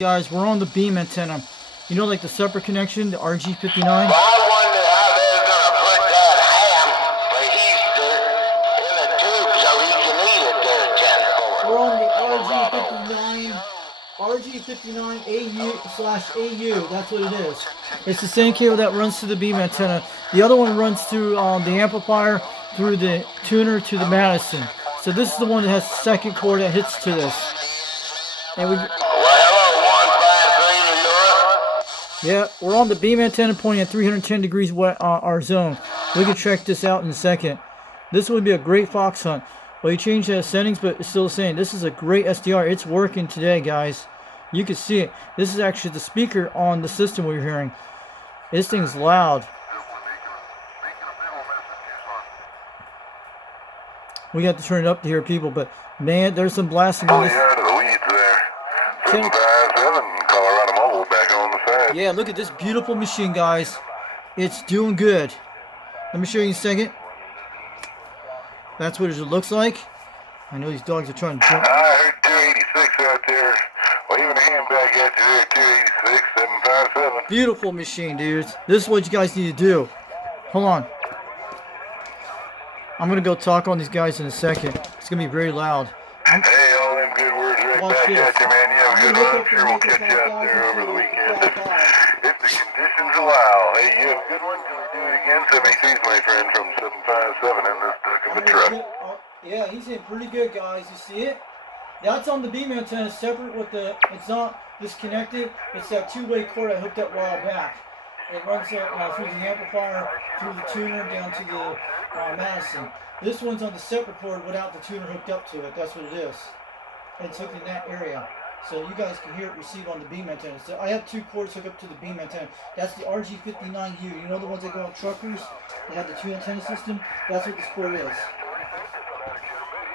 Guys, we're on the beam antenna. You know, like the separate connection, the RG59? Well, I wonder how they're going to put that ham for Easter in the tube so he can eat it there, We're on the RG59AU/AU. That's what it is. It's the same cable that runs to the beam antenna. The other one runs through the amplifier, through the tuner to the Madison. So this is the one that has the second cord that hits to this. And Well, hello, 153 to Europe. yeah, we're on the beam antenna pointing at 310 degrees our zone. We can check this out in a second. This would be a great fox hunt. Well, you changed the settings, but it's still the same. This is a great SDR. It's working today, guys. You can see it. This is actually the speaker on the system we're hearing. This thing's loud. We got to turn it up to hear people, but man, there's some blasting on this. Out of the weeds there. 757 Colorado Mobile back on the side. Yeah, look at this beautiful machine, guys. It's doing good. Let me show you in a second. That's what it looks like. I know these dogs are trying to jump. I heard 286 out there. Waving a hand back at you there, 286, 757. Beautiful machine, dudes. This is what you guys need to do. Hold on. I'm going to go talk on these guys in a second. It's going to be very loud. Hey, all them good words right Watch back this. at you, man. You have a good one. I'm sure we'll catch you out there over the weekend if the conditions allow. Hey, you have a good one. Do it again. 76, my friend, from 757 in this duck of a truck. Yeah, he's in pretty good, guys. You see it? That's on the beam antenna, separate with the. It's not disconnected. It's that two-way cord I hooked up a while back. It runs through the amplifier, through the tuner, down to the Madison. This one's on the separate cord without the tuner hooked up to it. That's what it is. It's hooked in that area. So you guys can hear it receive on the beam antenna. So I have two cords hooked up to the beam antenna. That's the RG59U. You know the ones that go on truckers? They have the two antenna system? That's what this cord is.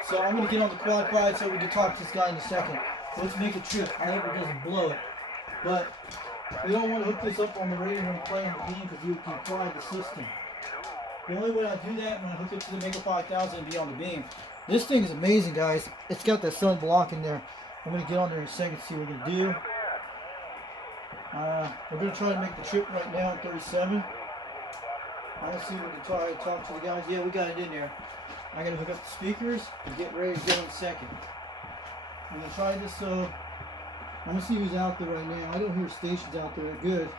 So I'm going to get on the Quad5 so we can talk to this guy in a second. Let's make a trip. I hope it doesn't blow it. But we don't want to hook this up on the radio when we play on the beam because you can fry the system. The only way I do that when I hook it to the Mega 5000 and be on the beam. This thing is amazing, guys. It's got that sun block in there. I'm going to get on there in a second to see what we're going to do. We're going to try to make the trip right now at 37. Let's see if we can try to talk to the guys. Yeah, we got it in there. I'm going to hook up the speakers and get ready to go in a second. I'm going to try this so I'm going to see who's out there right now. I don't hear stations out there that are good.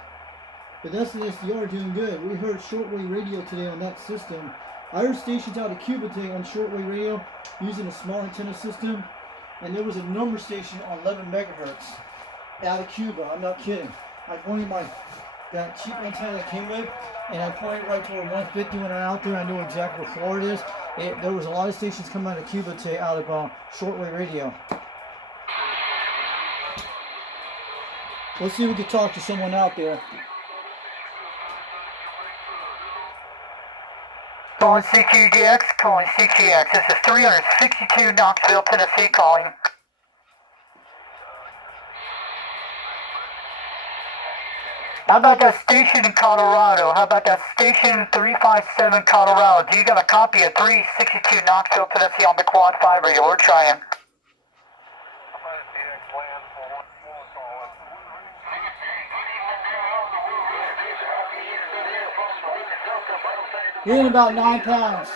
But that's the SDR doing good. We heard shortwave radio today on that system. I heard stations out of Cuba today on shortwave radio using a small antenna system. And there was a number station on 11 megahertz out of Cuba. I'm not kidding. I pointed that cheap antenna that came with, and I pointed right toward 150 when I'm out there. I knew exactly where Florida is. There was a lot of stations coming out of Cuba today out of shortwave radio. Let's see if we can talk to someone out there. Calling CQDX, calling CQX. This is 362 Knoxville, Tennessee calling. How about that station in Colorado? How about that station 357 Colorado? Do you got a copy of 362 Knoxville, Tennessee on the Quad 5 radio? We're trying. Weighing about 9 pounds.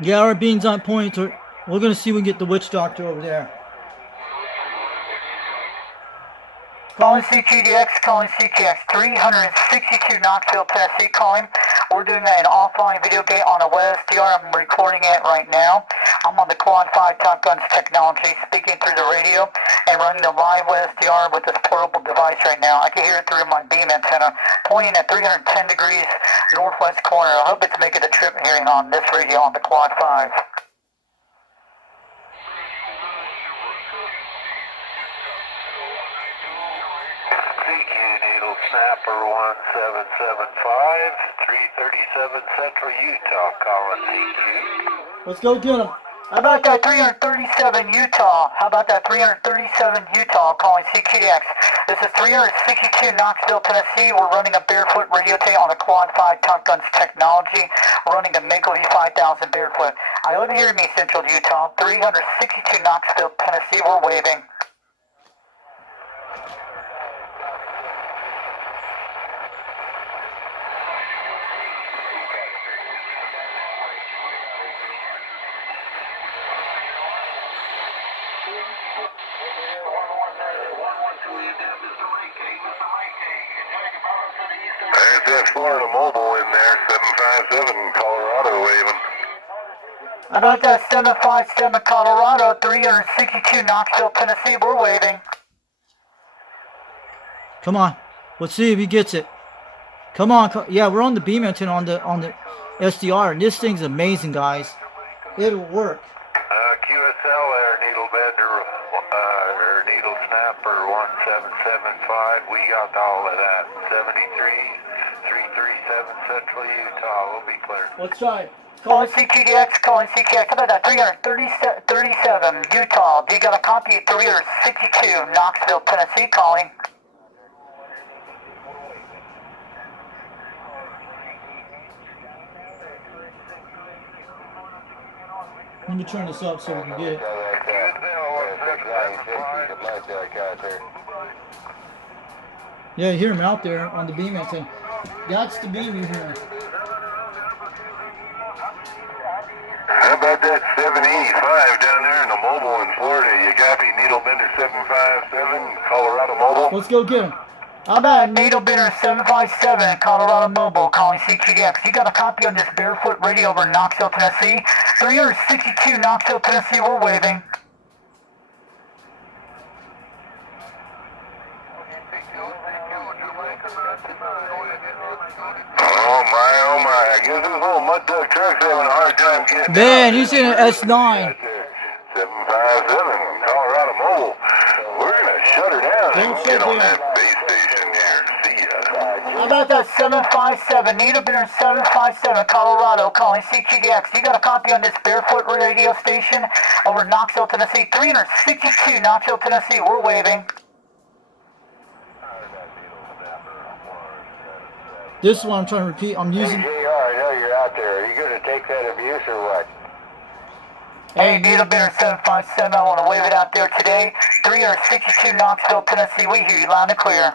Yeah, our beam's on point. We're going to see if we can get the witch doctor over there. Calling CQDX, calling CQX, 362 Knoxville, Tennessee calling. We're doing an offline video game on a web SDR. I'm recording it right now. I'm on the Quad 5 TopGun technology, speaking through the radio and running the live web SDR with this portable device right now. I can hear it through my beam antenna, pointing at 310 degrees northwest corner. I hope it's making the trip hearing on this radio on the Quad 5. Snapper 1775, 337 Central Utah, calling CQ. Let's go get him. How about that 337 Utah? How about that 337 Utah calling CQDX? This is 362 Knoxville, Tennessee. We're running a barefoot radio tape on the Quad5 TopGun's technology. We're running a Mako E5000 barefoot. I live here in Central Utah. 362 Knoxville, Tennessee. We're waving. There's that Florida Mobile in there, 757 Colorado waving. How about that 757 Colorado, 362 Knoxville, Tennessee. We're waving. Come on. Let's see if he gets it. Come on. Yeah, we're on the beam antenna on the SDR, and this thing's amazing, guys. It'll work. QSL there, needle bender, or needle snapper 1775. We got all of that. 73337 Central Utah. We'll be clear. Let's try. Calling CQDX, calling CQDX. How about that 337 Utah? You got a copy of 362 Knoxville, Tennessee calling. Let me turn this up so we can get it. Yeah, you hear him out there on the beam antenna. That's the beam you hear. How about that 785 down there in the mobile in Florida? You copy needle bender 757 Colorado mobile? Let's go get him. How about Needle Bidder 757 Colorado Mobile calling CQDX? You got a copy on this barefoot radio over in Knoxville, Tennessee. 362 Knoxville, Tennessee. We're waving. Oh my, I guess this little mud duck truck's having a hard time getting Man, out. he's in an S9. 757 Colorado Mobile. We're gonna shut her down Don't and shut get on down. that base station here. See ya. How about that 757 Needle Bidder 757 Colorado calling CQDX? You got a copy on this barefoot radio station over in Knoxville, Tennessee. 362 Knoxville, Tennessee. We're waving. This is what I'm trying to repeat. I'm using. JR, I know you're out there. Are you going to take that abuse or what? Hey, Needle Bidder 757, I want to wave it out there today. 362 Knoxville, Tennessee. We hear you loud and clear.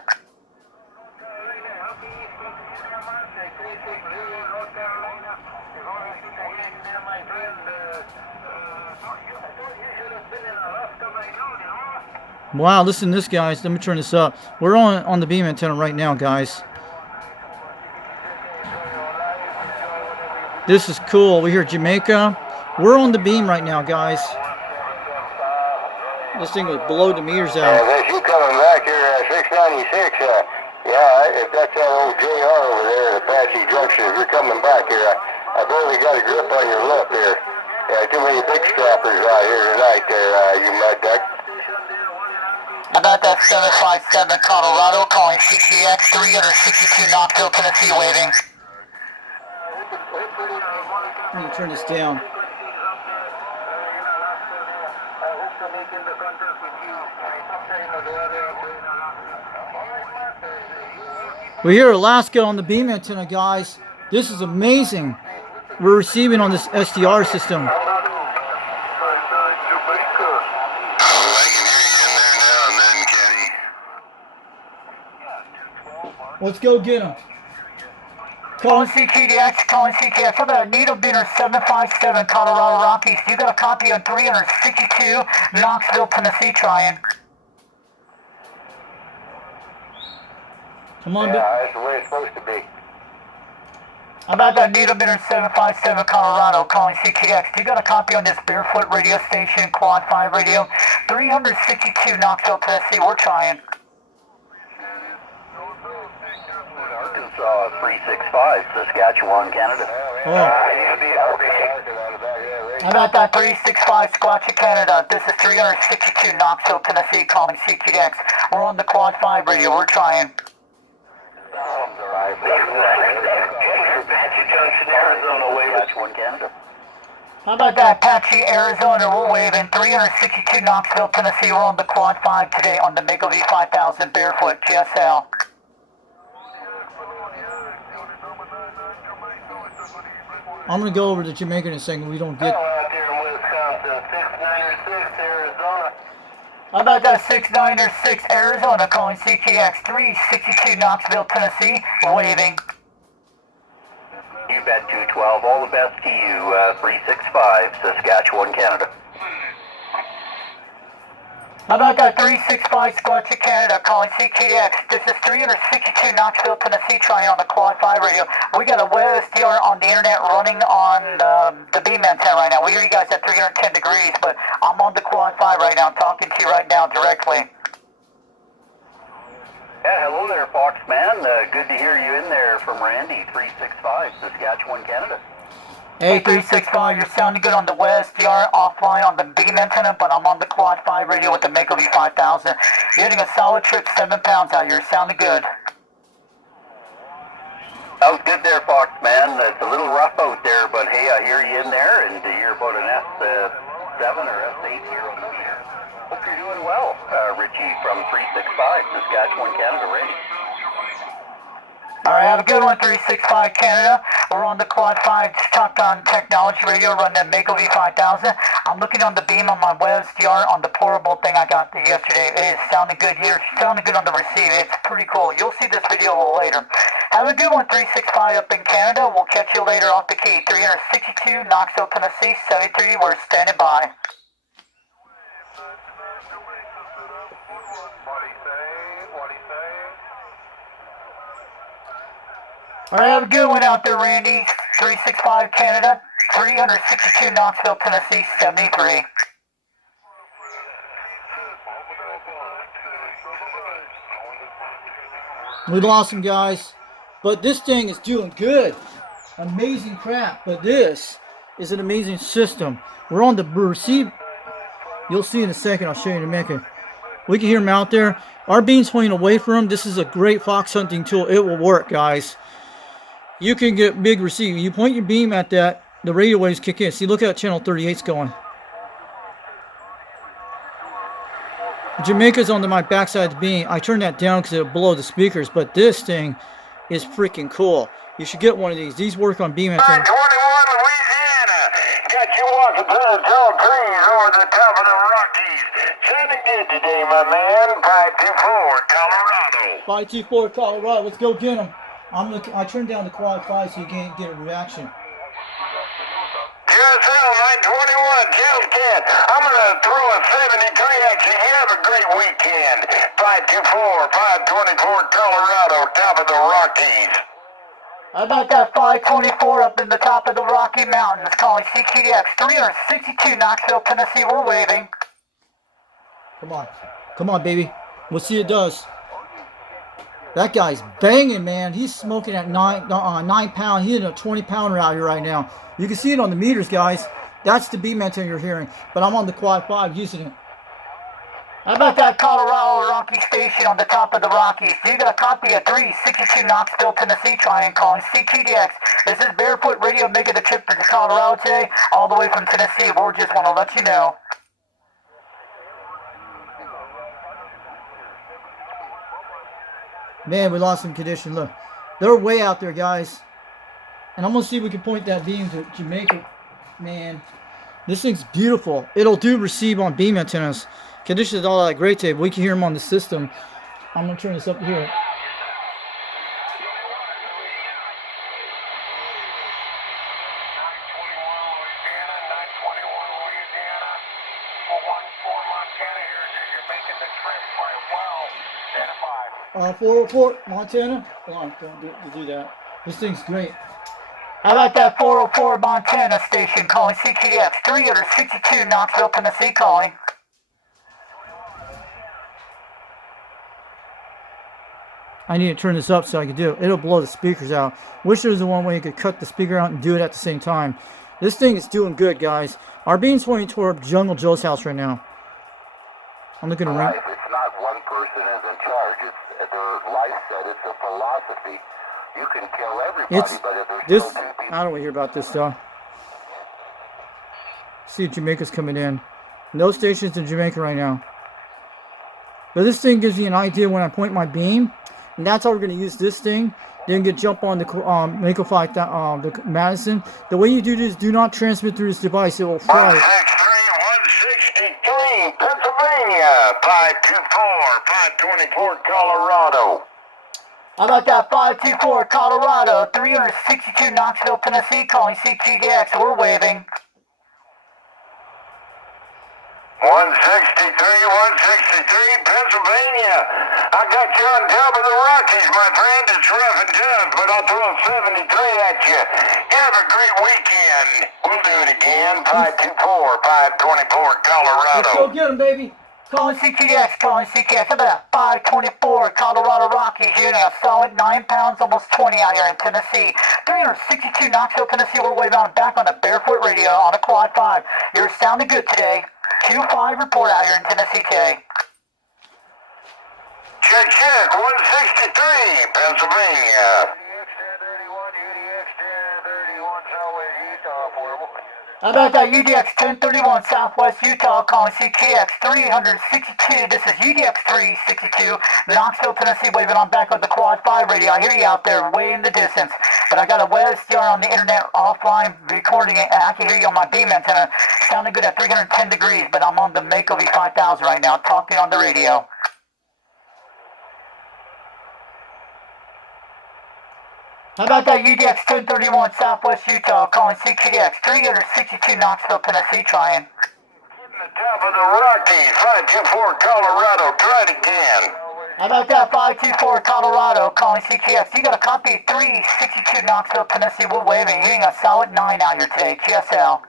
Wow, listen to this, guys. Let me turn this up. We're on the beam antenna right now, guys. This is cool. We hear Jamaica. We're on the beam right now, guys. This thing would blow the meters out. That's you coming back here, 696. Yeah, if that's that old JR over there at Apache Junction, if you're coming back here, I barely got a grip on your lip here. Yeah, too many big strappers out here tonight there, you mud duck. How about that 757 Colorado calling CQDX 362 Knoxville, Tennessee waving. Let me turn this down. We hear Alaska on the beam antenna, guys. This is amazing. We're receiving on this SDR system. Let's go get him. Calling CQDX, calling CQDX. How about Needle Bidder 757 Colorado Rockies? You got a copy on 362 Knoxville, Tennessee trying. Come on, Yeah, that's the way it's supposed to be. How about that Needle Bidder 757 Colorado calling CQDX? You got a copy on this barefoot radio station, Quad5 radio, 362 Knoxville, Tennessee. We're trying. Arkansas 365, Saskatchewan, Canada. How about that 365 Squatcha, Canada? This is 362 Knoxville, Tennessee calling CQDX. We're on the Quad5 radio. We're trying. Apache Junction, Arizona, Saskatchewan, Canada. How about that, Apache, Arizona? We're waving 362 Knoxville, Tennessee. We're on the Quad 5 today on the Mego V5000 barefoot GSL. I'm gonna go over to Jamaica in a second. We don't get. Out here in Wisconsin, 6906 Arizona. How about that 6906 Arizona calling CTX 362 Knoxville, Tennessee, waving. You bet 212, all the best to you, 365, Saskatchewan, Canada. How about that 365 Squatcha Canada calling CTX? This is 362 Knoxville, Tennessee, trying on the Quad 5 radio. We got a web SDR on the internet running on the beam antenna right now. We hear you guys at 310 degrees, but I'm on the Quad 5 right now, talking to you right now directly. Yeah, hello there, Foxman. Good to hear you in there from Randy, 365, Saskatchewan, Canada. Hey, 365, you're sounding good on the West. You are offline on the beam antenna, but I'm on the Quad 5 radio with the Mego V5000. You're hitting a solid trip, 7 pounds out here. Sounding good. Sounds good there, Foxman. It's a little rough out there, but hey, I hear you in there, and you're about an S7 or S8 here on the meter. Hope you're doing well, Richie from 365, Saskatchewan, Canada, Randy. All right, have a good one, 365 Canada. We're on the Quad 5 TopGun Technology Radio, running the Mego V5000. I'm looking on the beam on my web SDR on the portable thing I got yesterday. It is sounding good here. It's sounding good on the receiver. It's pretty cool. You'll see this video a little later. Have a good one, 365 up in Canada. We'll catch you later off the key. 362 Knoxville, Tennessee, 73. We're standing by. All right, have a good one out there, Randy. 365 Canada, 362 Knoxville, Tennessee, 73. We lost him, guys. But this thing is doing good. Amazing crap. But this is an amazing system. We're on the receive. You'll see in a second. I'll show you in a minute. We can hear him out there. Our beam's pointing away from him. This is a great fox hunting tool. It will work, guys. You can get big receiver. You point your beam at that, the radio waves kick in. See, look at channel 38's going. Jamaica's on my backside of the beam. I turned that down because it'll blow the speakers, but this thing is freaking cool. You should get one of these. These work on beam antenna. 21 Louisiana. Got you walking through the tall trees over the top of the Rockies. Sounding good today, my man. 524 Colorado. 524 Colorado. Let's go get them. I turned down the Quad 5 so you can't get a reaction. QSL 921, Channel 10. I'm going to throw a 73 action. You have a great weekend. 524, 524 Colorado, top of the Rockies. How about that 524 up in the top of the Rocky Mountains, calling CTX 362 Knoxville, Tennessee. We're waving. Come on. Come on, baby. We'll see it does. That guy's banging, man. He's smoking at 9 pound. He's in a 20 pounder out here right now. You can see it on the meters, guys. That's the beam antenna you're hearing. But I'm on the Quad 5 using it. How about that Colorado Rocky Station on the top of the Rockies? You got a copy of 362 Knoxville, Tennessee, trying calling CTDX. This is Barefoot Radio making the trip to Colorado today, all the way from Tennessee. We just want to let you know. Man, we lost some condition. Look, they're way out there, guys. And I'm going to see if we can point that beam to Jamaica. Man, this thing's beautiful. It'll do receive on beam antennas. Conditions all that great today. We can hear them on the system. I'm going to turn this up here. Montana. 404 Montana. Hold on, don't do that. This thing's great. How about that 404 Montana station calling CTX 362 Knoxville, Tennessee, calling. I need to turn this up so I can do it. It'll blow the speakers out. Wish there was one way you could cut the speaker out and do it at the same time. This thing is doing good, guys. Our beam's pointing toward Jungle Joe's house right now. I'm looking around. It's not one person is in charge. It's their life set. It's a philosophy. You can kill everybody, but if there's this. no two people... I don't want to hear about this stuff. See if Jamaica's coming in. No stations in Jamaica right now. But this thing gives you an idea when I point my beam. And that's how we're going to use this thing. Then get jump on the Mako 5, the Madison. The way you do this, do not transmit through this device. It will fry. 163, Pennsylvania. 524, 524, Colorado. How about that 524 Colorado, 362 Knoxville, Tennessee, calling CTDX. We're waving. 163, Pennsylvania. I got you on top of the Rockies, my friend. It's rough and tough, but I'll throw a 73 at you. You have a great weekend. We'll do it again. 524, 524, Colorado. Let's go get him, baby. Calling CTDX, calling CTDX. How about that 524 Colorado Rockies, unit a solid 9 pounds, almost 20 out here in Tennessee. 362 Knoxville, Tennessee. We're waving on back on the Barefoot Radio on a Quad 5. You're sounding good today. 2-5 report out here in Tennessee today. Check, 163, Pennsylvania. How about that UDX361 Southwest Utah, calling CTX 362. This is UDX362, Knoxville, Tennessee, waving on back on the Quad 5 radio. I hear you out there way in the distance, but I got a SDR on the internet offline recording it, and I can hear you on my beam antenna. Sounding good at 310 degrees, but I'm on the Mako V5000 right now, talking on the radio. How about that UDX 1031 Southwest Utah, calling CTX 362 Knoxville, Tennessee, trying. Hitting the top of the Rockies, 524 Colorado, try it again. How about that 524 Colorado, calling CTX? You got a copy of 362 Knoxville, Tennessee. We're waving, hitting a solid 9 out here today, TSL.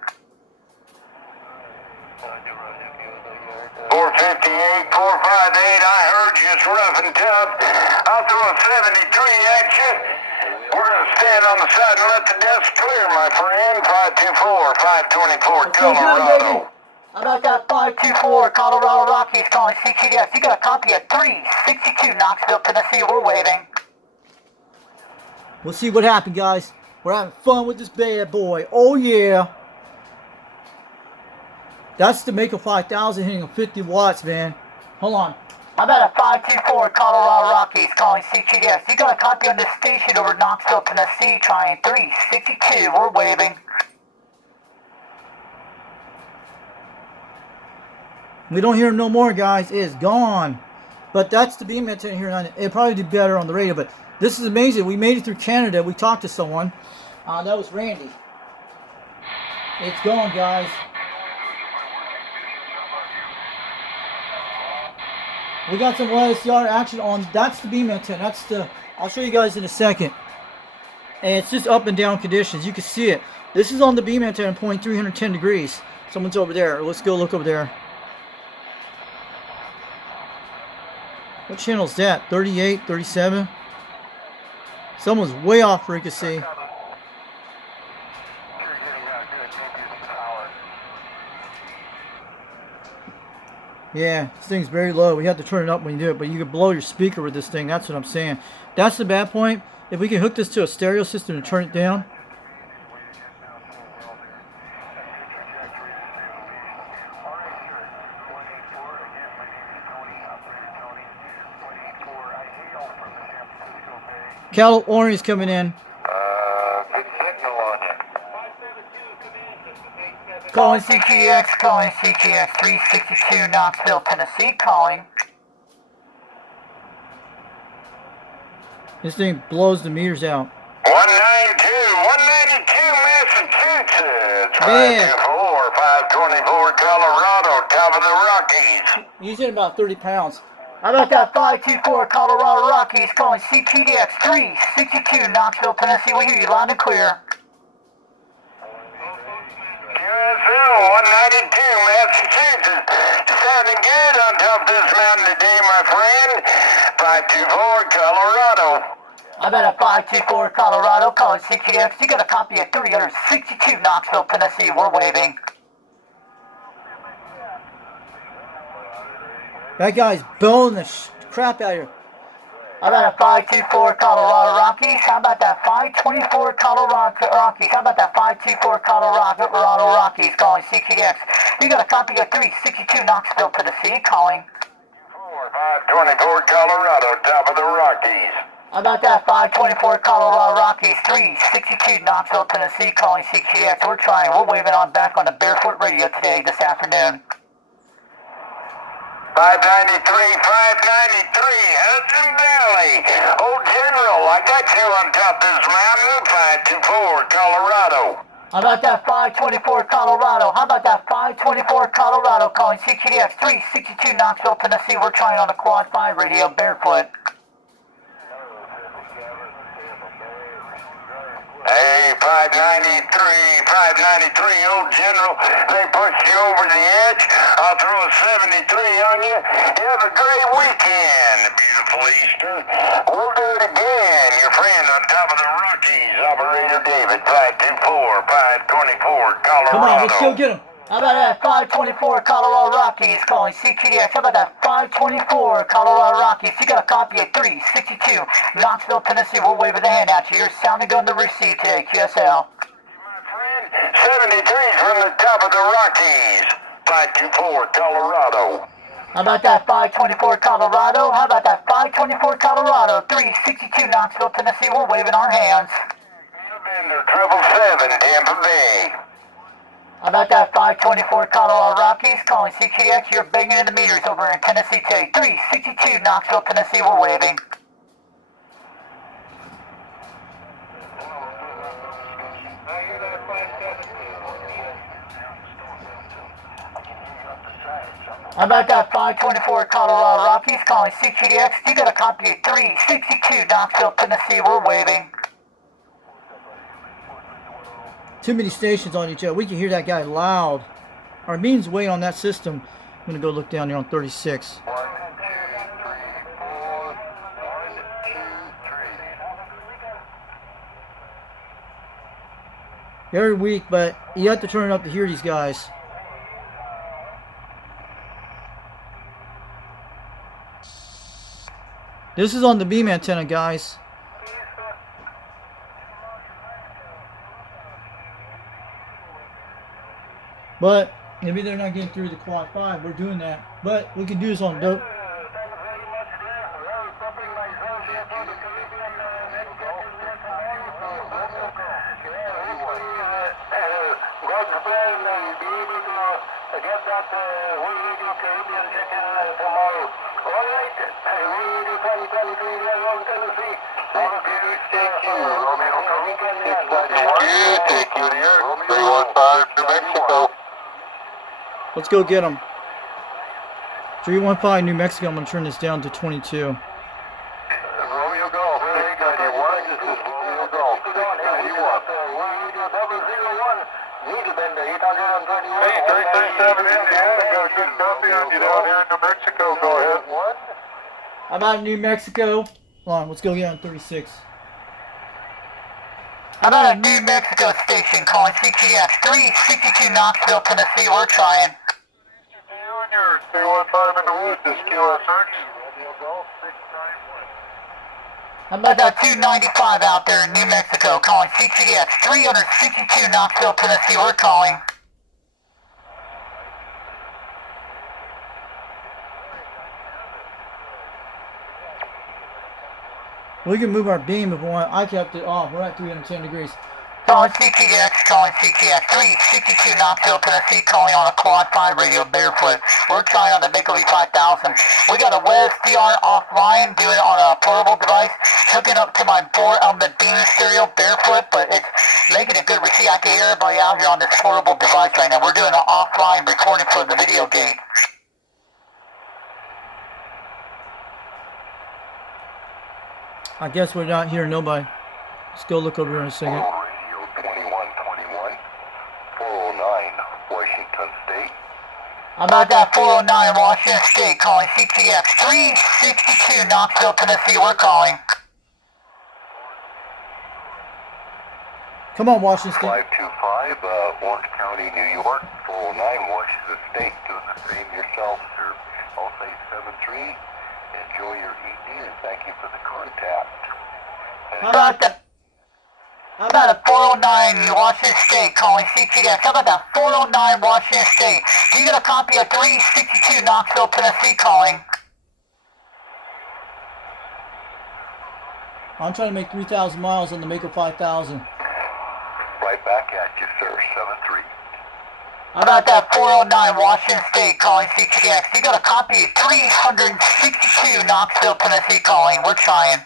458, 458, I heard you, it's rough and tough. I'll throw a 73 at you. We're going to stand on the side and let the dust clear, my friend. 524, 524, Colorado. How about that 524 Colorado Rockies, calling CTDX? You got a copy of 362 Knoxville, Tennessee. We're waiting. We'll see what happened, guys. We're having fun with this bad boy. Oh, yeah. That's the Mako 5000 hitting 50 watts, man. Hold on. How about a 524 Colorado Rockies, calling CTDX? You got a copy on this station over Knoxville, Tennessee, trying 362. We're waving. We don't hear him no more, guys. It is gone. But that's the beam antenna here. It'll probably do better on the radio, but this is amazing. We made it through Canada. We talked to someone. That was Randy. It's gone, guys. We got some SDR action on. That's the beam antenna. That's the. I'll show you guys in a second. And it's just up and down conditions. You can see it. This is on the beam antenna, point 310 degrees. Someone's over there. Let's go look over there. What channel is that? 38, 37? Someone's way off frequency. Yeah, this thing's very low. We have to turn it up when you do it, but you can blow your speaker with this thing. That's what I'm saying. That's the bad point. If we can hook this to a stereo system and turn it down. Cal Orange coming in. Good signal on you. Calling CTX, calling CTX 362 Knoxville, Tennessee, calling. This thing blows the meters out. 192, Massachusetts. Man. 524, 524, Colorado, top of the Rockies. Using about 30 pounds. How about that 524 Colorado Rockies, calling CTDX 362 Knoxville, Tennessee. We hear you loud and clear. QSL 192, Massachusetts. Sounding good on top of this mountain today, my friend. 524, Colorado. How about a 524 Colorado, calling CTX? You got a copy of 362 Knoxville, Tennessee. We're waving. That guy's blowing the crap out of here. How about that 524 Colorado Rockies? How about that 524 Colorado Rockies? How about that 524 Colorado Rockies calling CTX? You got a copy of 362 Knoxville, Tennessee calling. 524 Colorado, top of the Rockies. How about that 524 Colorado Rockies, 362 Knoxville, Tennessee calling CTX? We're waving on back on the Barefoot Radio today, this afternoon. 593, Hudson Valley. Oh, General, I got you on top of this mountain, 524, Colorado. How about that 524 Colorado? How about that 524 Colorado calling CTX 362 Knoxville, Tennessee? We're trying on the Quad 5 radio, Barefoot. Hey, 593, old General, they pushed you over the edge. I'll throw a 73 on you. You have a great weekend, beautiful Easter. We'll do it again. Your friend on top of the Rockies, Operator David, 524, Colorado. Come on, let's go get him. How about that 524 Colorado Rockies calling CTX? How about that 524 Colorado Rockies? You got a copy of 362 Knoxville, Tennessee. We're waving the hand at you. You're sounding on the receive today, QSL. My friend, 73's from the top of the Rockies, 524, Colorado. How about that 524 Colorado? How about that 524 Colorado? 362 Knoxville, Tennessee. We're waving our hands. Bender, 777, Tampa Bay. How about that 524 Colorado Rockies calling CTX? You're banging in the meters over in Tennessee today. 362 Knoxville, Tennessee. We're waving. How about that 524 Colorado Rockies calling CTX? You got a copy of 362 Knoxville, Tennessee. We're waving. Too many stations on each other. We can hear that guy loud. Our beam's way on that system. I'm going to go look down here on 36. 1, 2, 3, 4, 1, 2, 3. Every week, but you have to turn it up to hear these guys. This is on the beam antenna, guys. But maybe they're not getting through the Quad 5. We're doing that. But we can do this on dope. Let's go get them. 315 New Mexico. I'm going to turn this down to 22. Romeo Golf, 691, this is Romeo Golf, 691. Hey, 337 Indiana, got a good copy on you down here in New Mexico, go ahead. How about New Mexico? Hold on, let's go get on 36. How about a New Mexico station calling CTX 362 Knoxville, Tennessee? We're trying. 315 in the woods, this QSX. How about that 295 out there in New Mexico calling CTX 362 Knoxville, Tennessee? We're calling. We can move our beam if we want. I kept it off. We're at 310 degrees. Calling CTX 362 Knoxville, Tennessee, calling on a Quad 5 radio, Barefoot. We're trying on the Mickle 5000. We got a SDR offline, doing it on a portable device, hooking up to my 4-element beam stereo, Barefoot, but it's making a good receipt. I can hear everybody out here on this portable device right now. We're doing an offline recording for the video gate. I guess we're not hearing nobody. Let's go look over here in a second. Radio 2121, 409, Washington State. How about that 409 Washington State calling CTX 362 Knoxville, Tennessee? We're calling. Come on, Washington State. 525, Orange County, New York, 409, Washington State, doing the same yourself, sir. I'll say 73, Enjoy your evening and thank you for the contact. How about that? How about a 409 Washington State calling CTX? How about that 409 Washington State? You got a copy of 362 Knoxville, Tennessee calling. I'm trying to make 3,000 miles on the Mako 5000. Right back at you, sir. 7-3. How about that 409 Washington State calling CTX? You got a copy of 362 Knoxville, Tennessee calling. We're trying.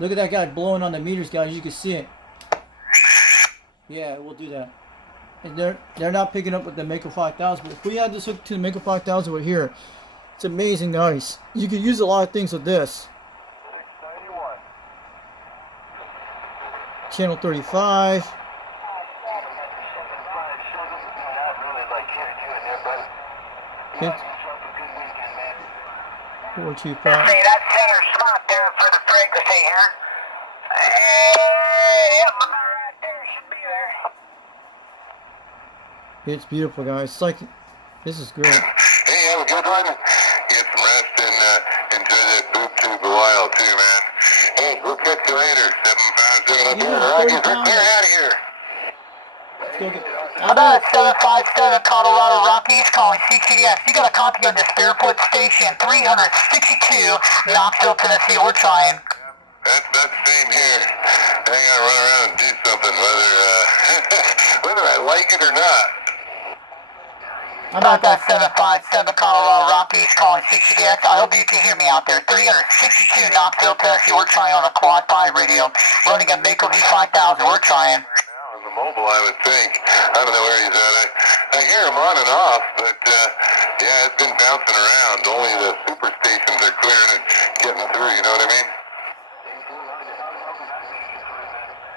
Look at that guy blowing on the meters, guys. You can see it. Yeah, we'll do that. And they're not picking up with the Mako 5000, but if we had this hooked to the Mako 5000 right here, it's amazing nice. You could use a lot of things with this. 691. Channel 35. Okay. 425. See that center slot there for the frequency here. Yep, right there should be there. It's beautiful, guys. It's like, this is great. Hey, have a good one. Get some rest and enjoy that boob tube a while too, man. Hey, we'll catch you later. 757 up here. Rockies, we're clear out of here. Let's go get. How about 757 Colorado Rockies calling CTX? You got a copy on this Barefoot Station 362 Knoxville, Tennessee. We're trying. That's the same here. I gotta run around and do something, whether I like it or not. How about that 757 Colorado Rockies calling CTX? I hope you can hear me out there. 362 Knoxville, Tennessee. We're trying on a Quad 5 radio. Running a Mako V5000. We're trying. Now on the mobile, I would think. I don't know where he's at. I hear him on and off, but yeah, it's been bouncing around. Only the super stations are clearing it, getting through. You know what I mean?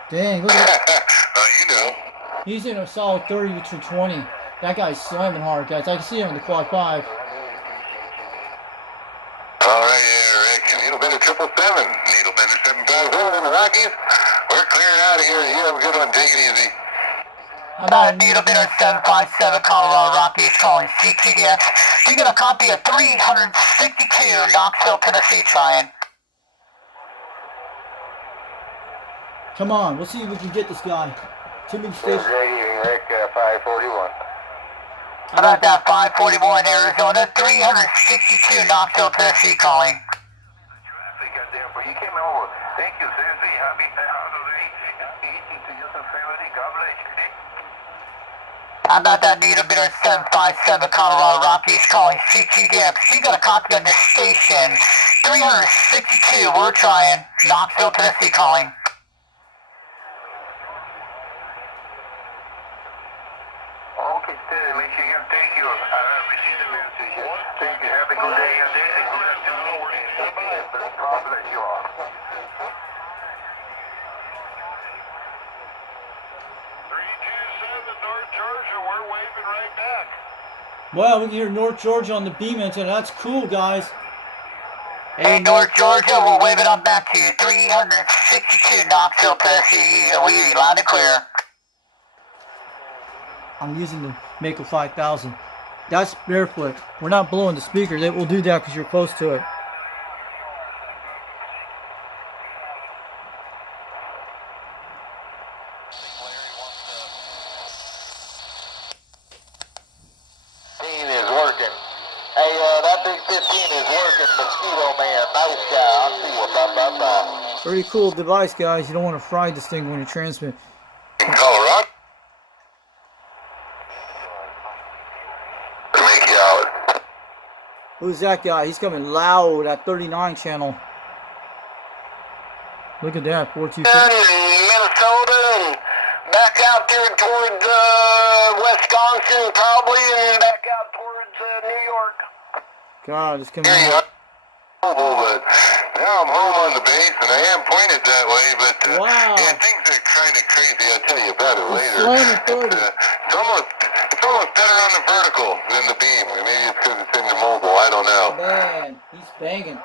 Dang, look at that. Well, you know. He's in a solid 30 to 20. That guy's slamming hard, guys. I can see him in the Quad 5. All right, yeah, Rick. Needlebender 777. Needlebender 757 in the Rockies. We're clearing out of here. You have a good one. Take it easy. How about a Needlebender 757 Colorado Rockies calling CTX? You got a copy of 362 Knoxville, Tennessee trying. Come on, we'll see if we can get this guy. Too many Great stations. evening, Rick. 541. How about that 541 Arizona, 362 Knoxville, Tennessee calling. Traffic out there, but you came over. Thank you, seriously. Happy holiday. Eating to you some family. God bless you. How about that Needlebender 757 Colorado Rockies calling CTX? You got a copy on this station, 362. We're trying. Knoxville, Tennessee calling. Okay, steady. Make sure you thank you. I received the message. Thank you. Have a good day and good afternoon. God bless you all. 327 North Georgia. We're waving right back. Well, we can hear North Georgia on the beam antenna. That's cool, guys. Hey, North Georgia, we're waving on back to you. 362 Knoxville, Tennessee. We loud and clear. I'm using the Mako 5000. That's barefoot. We're not blowing the speaker. We'll do that because you're close to it. Is working. Hey, that big 15 is working. Mosquito man, nice guy. I'll see you. Bye. Very cool device, guys. You don't want to fry this thing when you transmit. In Colorado? Make you out. Who's that guy? He's coming loud at 39 channel. Look at that, 424. Minnesota and back out there towards Wisconsin probably and back out towards New York. God, it's coming Yeah, out. but now I'm home on the base and I am pointed that way, but Wow. yeah, things are kind of crazy. I'll tell you about it later. Slamming 30. It's almost better on the vertical than the beam. Maybe it's because it's in the mobile. I don't know. Man, he's banging.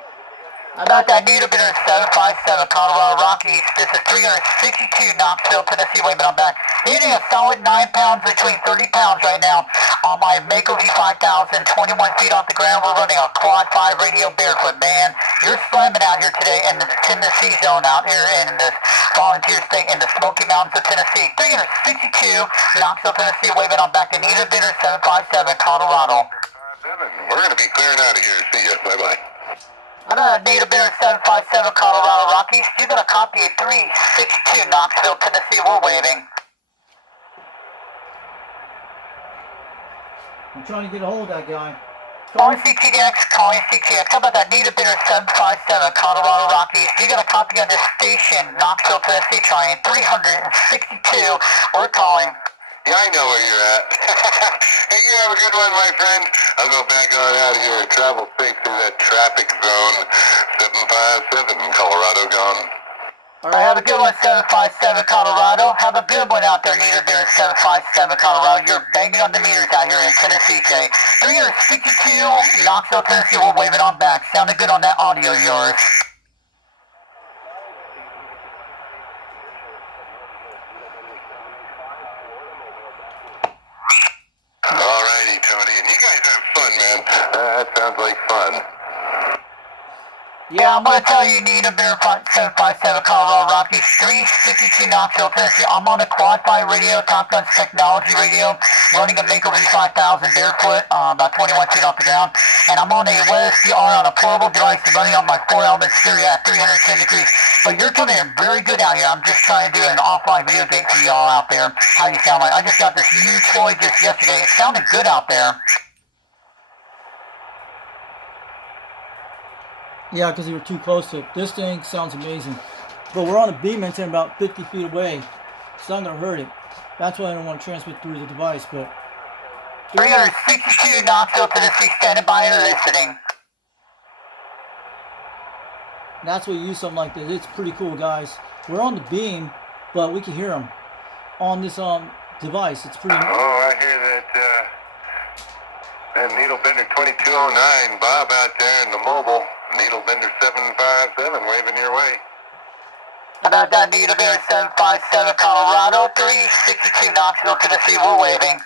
How about that Needlebender 757 Colorado Rockies? This is 362 Knoxville, Tennessee. Waving on back. Eating a solid 9 pounds between 30 pounds right now. On my Mako V5000, 21 feet off the ground, we're running a Quad 5 radio barefoot, man. You're slamming out here today in the Tennessee zone out here in this volunteer state in the Smoky Mountains of Tennessee. 362, Knoxville, Tennessee, waving on back to Nita Bitter 757, Colorado. We're going to be clearing out of here. See ya. Bye-bye. Nita Bitter 757, Colorado Rockies. You're going to copy 362, Knoxville, Tennessee. We're waving. I'm trying to get a hold of that guy. Calling CTX, calling CTX. How about that Nita Bitter 757, Colorado Rockies? You got a copy on this station, Knoxville, Tennessee, trying 362. We're calling. Yeah, I know where you're at. Hey, you have a good one, my friend. I'll go back on out here and travel safe through that traffic zone. 757, Colorado gone. All right, have a good one, 757, Colorado. Have a good one out there, Nita Bitter 757, Colorado. You're banging on the meters out here in Tennessee today. 362, Knoxville, Tennessee. We're waving on back. Sounded good on that audio of yours. Alrighty, Tony. And you guys have fun, man. That sounds like fun. Yeah, I'm going to tell you, Nita Bitter 757, Colorado Rockies, 362 Knoxville, Tennessee. I'm on the Quad 5 radio, TopGun technology radio, running a Mako V5000 barefoot, about 21 feet off the ground. And I'm on a SDR on a portable device running on my 4-element SIRIO at 310 degrees. But you're coming in very good out here. I'm just trying to do an offline video game for y'all out there. How you sound like? I just got this huge toy just yesterday. It sounded good out there. Yeah, because you were too close to it. This thing sounds amazing. But we're on a beam antenna about 50 feet away. It's not going to hurt it. That's why I don't want to transmit through the device. But 362 Knoxville, Tennessee, standing by and listening. that's why you use something like this. It's pretty cool, guys. We're on the beam, but we can hear them on this device. It's pretty... Oh, I hear that needle bender 2209, Bob out there in the mobile. Needle bender 757 waving your way. About that Nita Bitter 757, Colorado, 362 Knoxville, Tennessee, we're waving.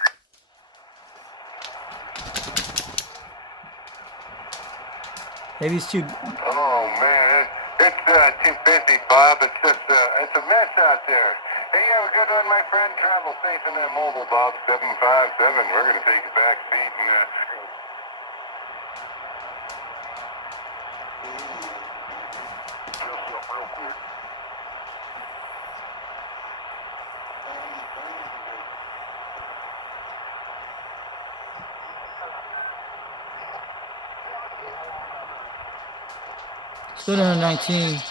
Maybe it's too... Oh man, it's 250, Bob. It's a mess out there. Hey, you have a good one, my friend. Travel safe in that mobile, Bob. 757. We're gonna take a back seat and Go down to 19.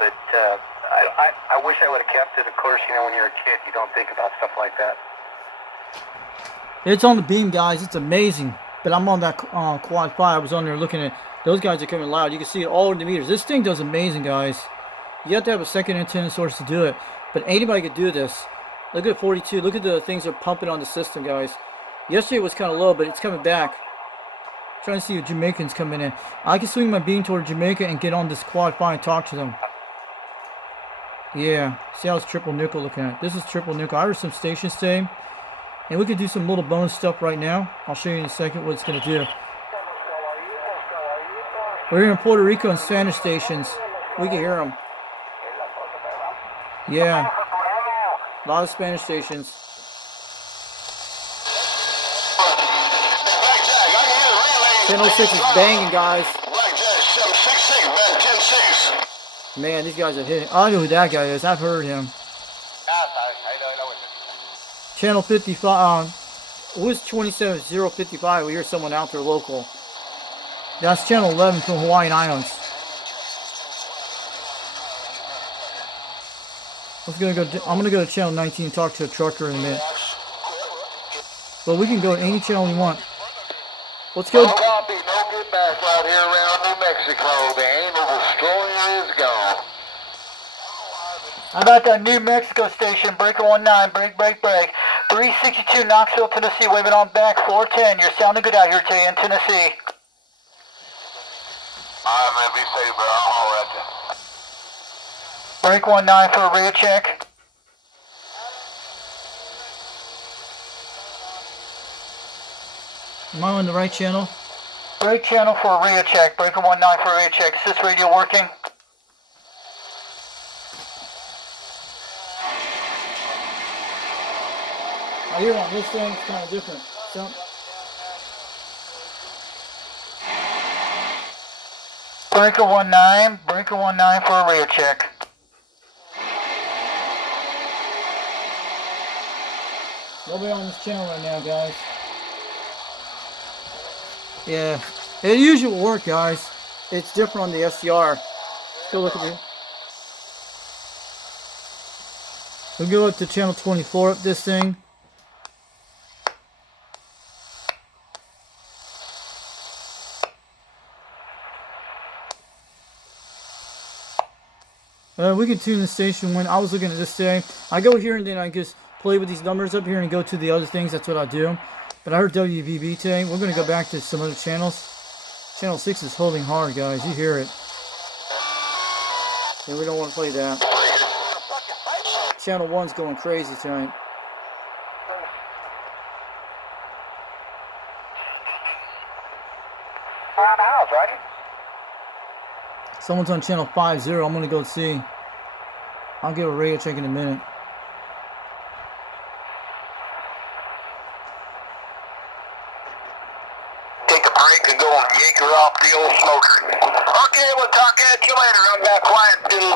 But I wish I would have kept it. Of course, you know, when you're a kid, you don't think about stuff like that. It's on the beam, guys. It's amazing. But I'm on that Quad 5. I was on there looking at... Those guys are coming loud. You can see it all over the meters. This thing does amazing, guys. You have to have a second antenna source to do it. But anybody could do this. Look at 42. Look at the things they're pumping on the system, guys. Yesterday it was kind of low, but it's coming back. Trying to see if Jamaicans coming in. I can swing my beam toward Jamaica and get on this Quad 5 and talk to them. Yeah. See how it's triple nickel looking at. This is triple nickel. I heard some stations today. And we could do some little bonus stuff right now. I'll show you in a second what it's going to do. We're here in Puerto Rico and Spanish stations. We can hear them. Yeah. A lot of Spanish stations. Channel 6 is banging, guys. Man, these guys are hitting. I know who that guy is. I've heard him. Channel 55. Who's 27055? We hear someone out there local. That's channel 11 from Hawaiian Islands. I'm gonna go to channel 19 and talk to a trucker in a minute. But we can go to any channel we want. Let's go. No copy, no good back out here around New Mexico. The Angel Destroyer is gone. How about that New Mexico station, breaker 19, break. 362 Knoxville, Tennessee, waving on back, 410. You're sounding good out here today in Tennessee. Alright, man, be safe, bro. I'll holler at you. Break 19 for a radio check. Am I on the right channel? Right channel for a radio check. Breaker 19 for a radio check. Is this radio working? I hear on this thing, it's kind of different. So, Breaker 19 for a radio check. nobody on this channel right now, guys. Yeah, it usually will work, guys. It's different on the SDR. Let's go look at it. We'll go up to channel 24 up this thing. We can tune the station when I was looking at this today. I go here and then I just play with these numbers up here and go to the other things. That's what I do. But I heard WVB today. We're going to go back to some other channels. Channel 6 is holding hard, guys. You hear it. And we don't want to play that. Channel 1's going crazy tonight. Someone's on channel 50. I'm going to go see. I'll give a radio check in a minute. Take a break and go and yank her off the old smoker. Okay, we'll talk at you later. I'm back quiet and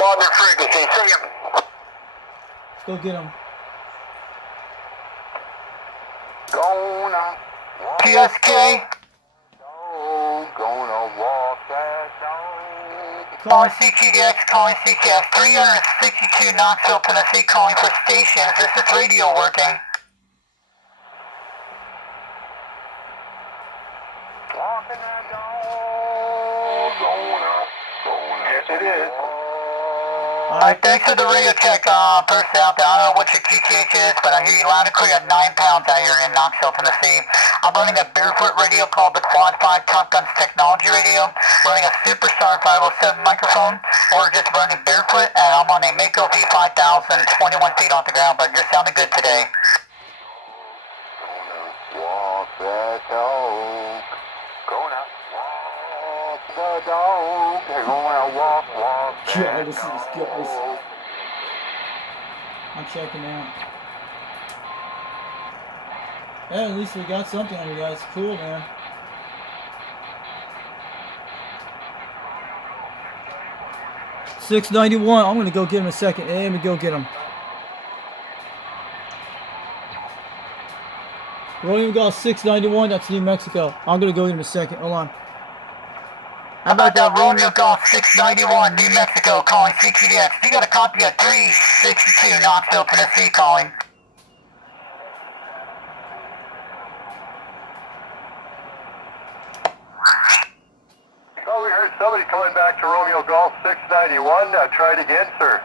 longer frequency. See ya. Let's go get him. Gonna PSK. gonna walk that dog. Calling CQDX, calling CQS 362 Knoxville, Tennessee, calling for station. Is this radio working? Walking that dog. Yes, it is. Alright, thanks for the radio check, person out there. I don't know what your QTH is, but I hear you loud and clear at 9 pounds out here in Knoxville, Tennessee. I'm running a barefoot radio called the Quad5 TopGun technology radio, running a Superstar 507 microphone. We're just running barefoot, and I'm on a Mako V5000, 21 feet off the ground, but you're sounding good today. Walk that dog. Gonna walk the dog. They're gonna walk Yeah, this is that good. dog. I'm checking out. Yeah, at least we got something on you guys. Cool, man. $691. I'm gonna go get him in a second. Let me go get him. William got 691. That's New Mexico. I'm gonna go get him in a second. Hold on. How about that Romeo Golf 691, New Mexico, calling CQDX? You got a copy of 362 Knoxville, Tennessee, calling. Oh, we heard somebody coming back to Romeo Golf 691. Try it again, sir.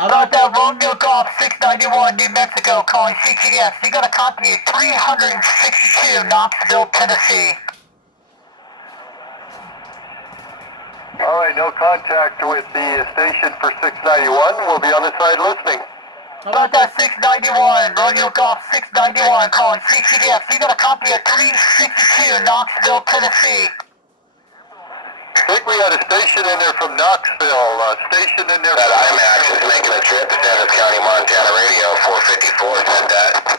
How about that Romeo Golf 691, New Mexico, calling CQDX? You got a copy of 362 Knoxville, Tennessee. All right, no contact with the station for 691. We'll be on the side listening. How about that 691, Romeo Golf 691, calling CQDX? You got a copy of 362 Knoxville, Tennessee. I think we had a station in there from Knoxville. Station in there. That IMAX is making a trip to Dennis County, Montana Radio 454 said that.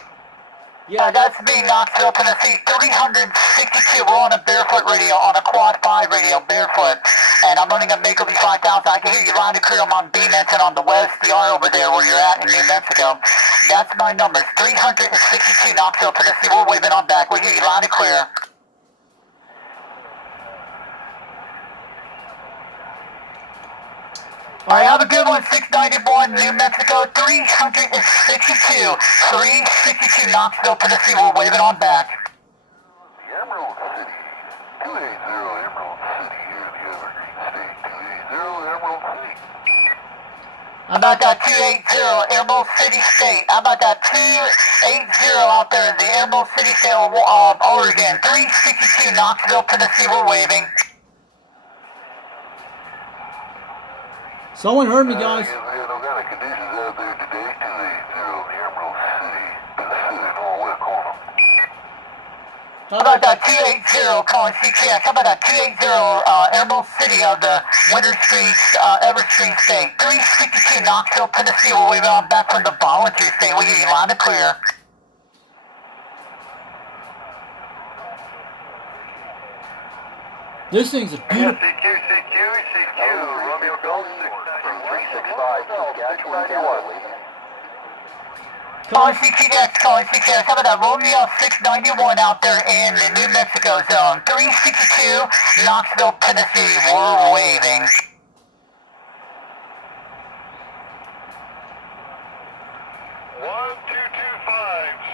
Yeah, that's me, Knoxville, Tennessee, 362. We're on a barefoot radio, on a Quad5 radio, barefoot. And I'm running a Mako V5000. I can hear you loud and clear. I'm on B-Menton on the West DR over there where you're at in New Mexico. That's my number, 362 Knoxville, Tennessee. We're waving on back. We hear you loud and clear. All right, have a good one, 691, New Mexico, 362, 362 Knoxville, Tennessee. We're waving on back. Emerald City. 280 Emerald City here in the Evergreen State. 280 Emerald City. How about that 280 Emerald City State? How about that 280 out there in the Emerald City State of Oregon? 362 Knoxville, Tennessee. We're waving. Someone heard me, guys. No kind of conditions out there today. 280 Emerald City. Been sitting all wet corner. How about that 280 calling CTX? How about that 280 Emerald City of the Winter Streets, Everstream State? 362 Knoxville, Tennessee. We're waving on back from the volunteer state. We get you loud and clear. This thing's a beautiful. CQ, Romeo Golf from 365 Saskatchewan. Calling CTX. How about that Romeo 691 out there in the New Mexico zone? 362 Knoxville, Tennessee. We're waving.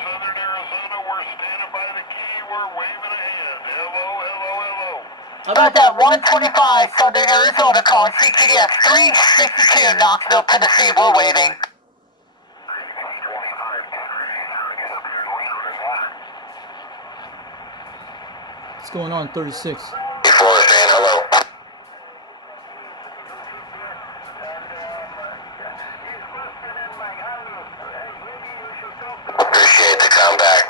Southern Arizona, we're standing by the key, we're waving ahead. Hello. How about that 125 Southern Arizona calling CTX 362 Knoxville, Tennessee. We're waving. What's going on? 36. Before saying hello. Appreciate the comeback.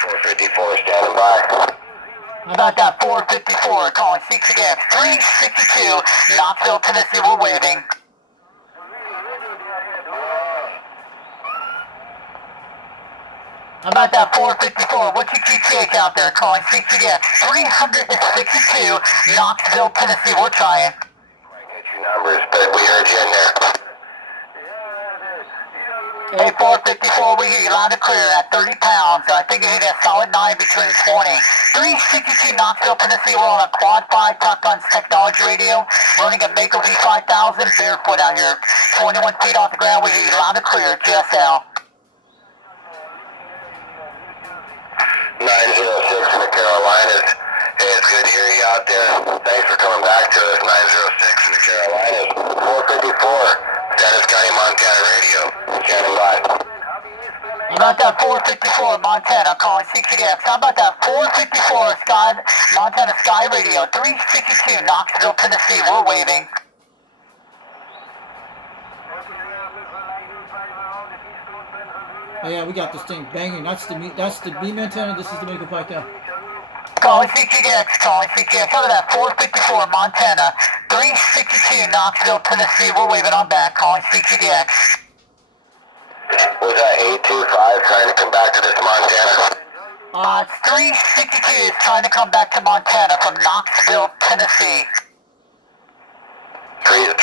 454 standing by. How about that 454 calling CTX 362 Knoxville, Tennessee. We're waving. How about that 454? What's your QTH out there calling CTX 362 Knoxville, Tennessee? We're trying. Get your numbers, but we heard you in there. Hey, 454, we hear you loud and clear at 30 pounds. I think you hit a solid 9 between 20. 362 Knoxville, Tennessee. We're on a Quad 5 TopGun technology radio. Running a Mako V5000 barefoot out here. 21 feet off the ground. We hear you loud and clear. GSL. 906 in the Carolinas. Hey, it's good to hear you out there. Thanks for coming back to us. 906 in the Carolinas. 454, Dennis County, Montana Radio. Standing by. How about that 454 Montana calling CTX? How about that 454 Montana Sky Radio? 362 Knoxville, Tennessee. We're waving. Oh yeah, we got this thing banging. That's the beam antenna. This is the Mako 5000. Calling CTX. How about that 454 Montana? 362 Knoxville, Tennessee. We're waving on back. Calling CTX. Was that 825 trying to come back to this Montana? It's 362 is trying to come back to Montana from Knoxville, Tennessee. 336,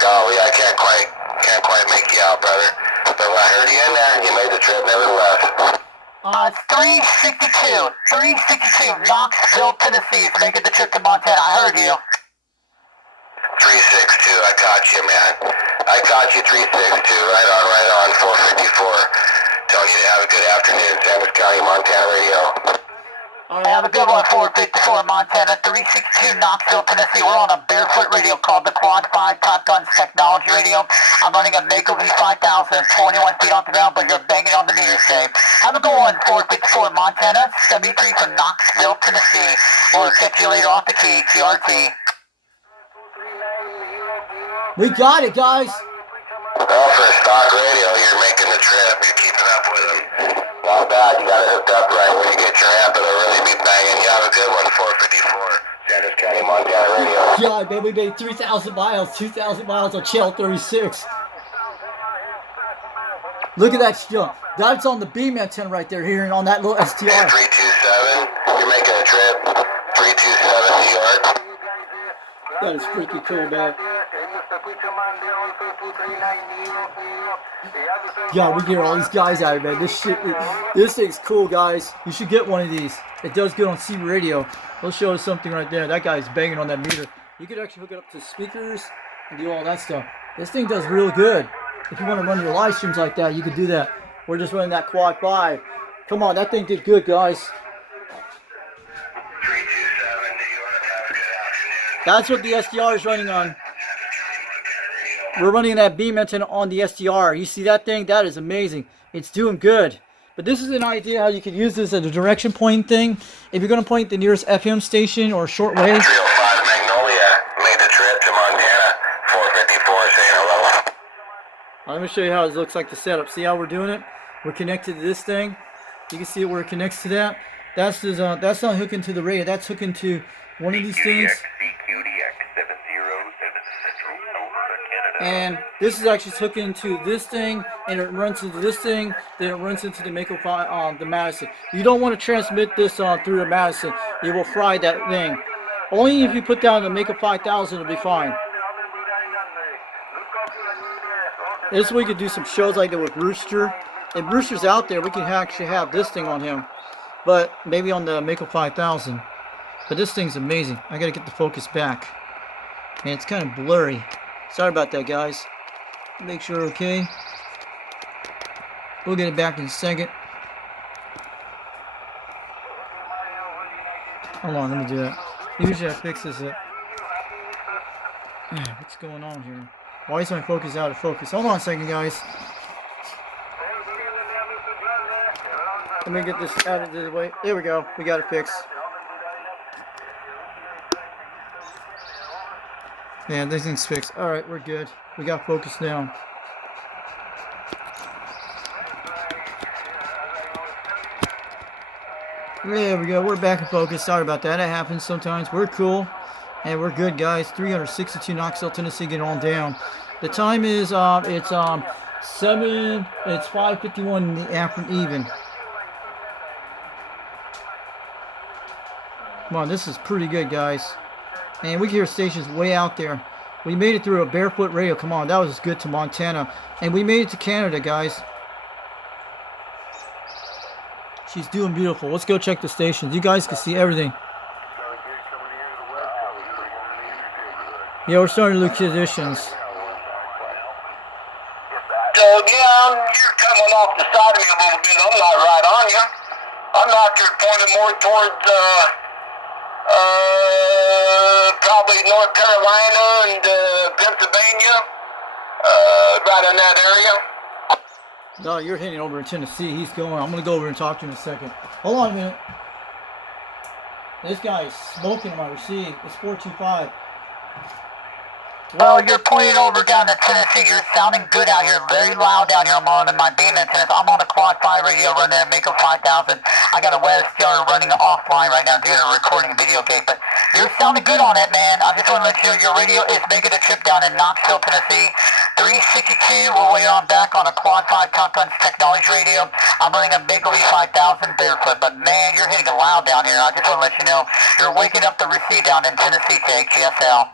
golly, I can't quite make you out, brother. But I heard you in there, you made the trip nevertheless. It's 362 Knoxville, Tennessee is making the trip to Montana. I heard you. 362, I caught you, man. I caught you, 362, right on, 454. Telling you to have a good afternoon, Sanders County, Montana Radio. Alright, have a good one, 454 Montana, 362 Knoxville, Tennessee. We're on a barefoot radio called the Quad 5 TopGun technology radio. I'm running a Mako V5000, 21 feet off the ground, but you're banging on the meter safe. Have a good one, 454 Montana, 73 from Knoxville, Tennessee. We'll catch you later off the key, QRT. We got it, guys. Well, for stock radio, you're making the trip. You're keeping up with them. Not bad. You got it hooked up right when you get your amp. It'll really be banging. You have a good one, 454. Sanders County, Montana Radio. Yeah, man, we made 3,000 miles, 2,000 miles on channel 36. Look at that jump. That's on the beam antenna right there, here, and on that little SDR. 327, you're making a trip. 327 New York. That is freaking cool, man. Yeah, we get all these guys out, man. This thing's cool, guys. You should get one of these. It does good on CB radio. They'll show us something right there. That guy's banging on that meter. You could actually hook it up to speakers and do all that stuff. This thing does real good. If you want to run your live streams like that, you could do that. We're just running that Quad 5. Come on, that thing did good, guys. 327 New York, have a good afternoon. That's what the SDR is running on. We're running that beam antenna on the SDR. You see that thing? That is amazing. It's doing good. But this is an idea how you could use this as a direction pointing thing. If you're going to point the nearest FM station or shortwave. 305 Magnolia made the trip to Montana. 454 saying hello. Let me show you how it looks like the setup. See how we're doing it? We're connected to this thing. You can see where it connects to that. That's his, that's not hooking to the radio. That's hooking to one of these things. And this is actually hooking into this thing, and it runs into this thing, then it runs into the Mako 5, the Madison. You don't want to transmit this through the Madison. You will fry that thing. Only if you put down the Mako 5000, it'll be fine. This way we could do some shows like that with Rooster. If Rooster's out there, we can actually have this thing on him. But maybe on the Mako 5000. But this thing's amazing. I gotta get the focus back. And it's kind of blurry. Sorry about that, guys. Make sure we're okay. We'll get it back in a second. Hold on, let me do that. Usually I fix this up. What's going on here? Why is my focus out of focus? Hold on a second, guys. Let me get this out of the way. There we go. We got it fixed. Yeah, this thing's fixed. Alright, we're good. We got focus now. There we go. We're back in focus. Sorry about that. That happens sometimes. We're cool. And we're good, guys. 362 Knoxville, Tennessee, get on down. The time is, it's 5:51 in the afternoon. Come on, this is pretty good, guys. And we can hear stations way out there. We made it through a barefoot radio. Come on, that was good to Montana. And we made it to Canada, guys. She's doing beautiful. Let's go check the stations. You guys can see everything. Yeah, we're starting to lose conditions. You're coming off the side of me a little bit. I'm not right on you. I'm out there pointing more towards probably North Carolina and Pennsylvania, right in that area. No, you're hitting over in Tennessee. He's going. I'm going to go over and talk to him in a second. Hold on a minute. This guy is smoking my receive. It's 425. Well, you're pointing over down to Tennessee. You're sounding good out here. Very loud down here. I'm on my beam antennas. I'm on a Quad5 radio running at Mako 5000. I got a SDR running offline right now doing a recording video gate. But you're sounding good on it, man. I just want to let you know your radio is making a trip down in Knoxville, Tennessee. 362. We're waiting on back on a Quad5 TopGun technology radio. I'm running a Mako 5000 barefoot. But man, you're hitting it loud down here. I just want to let you know you're waking up the receive down in Tennessee today, GSL.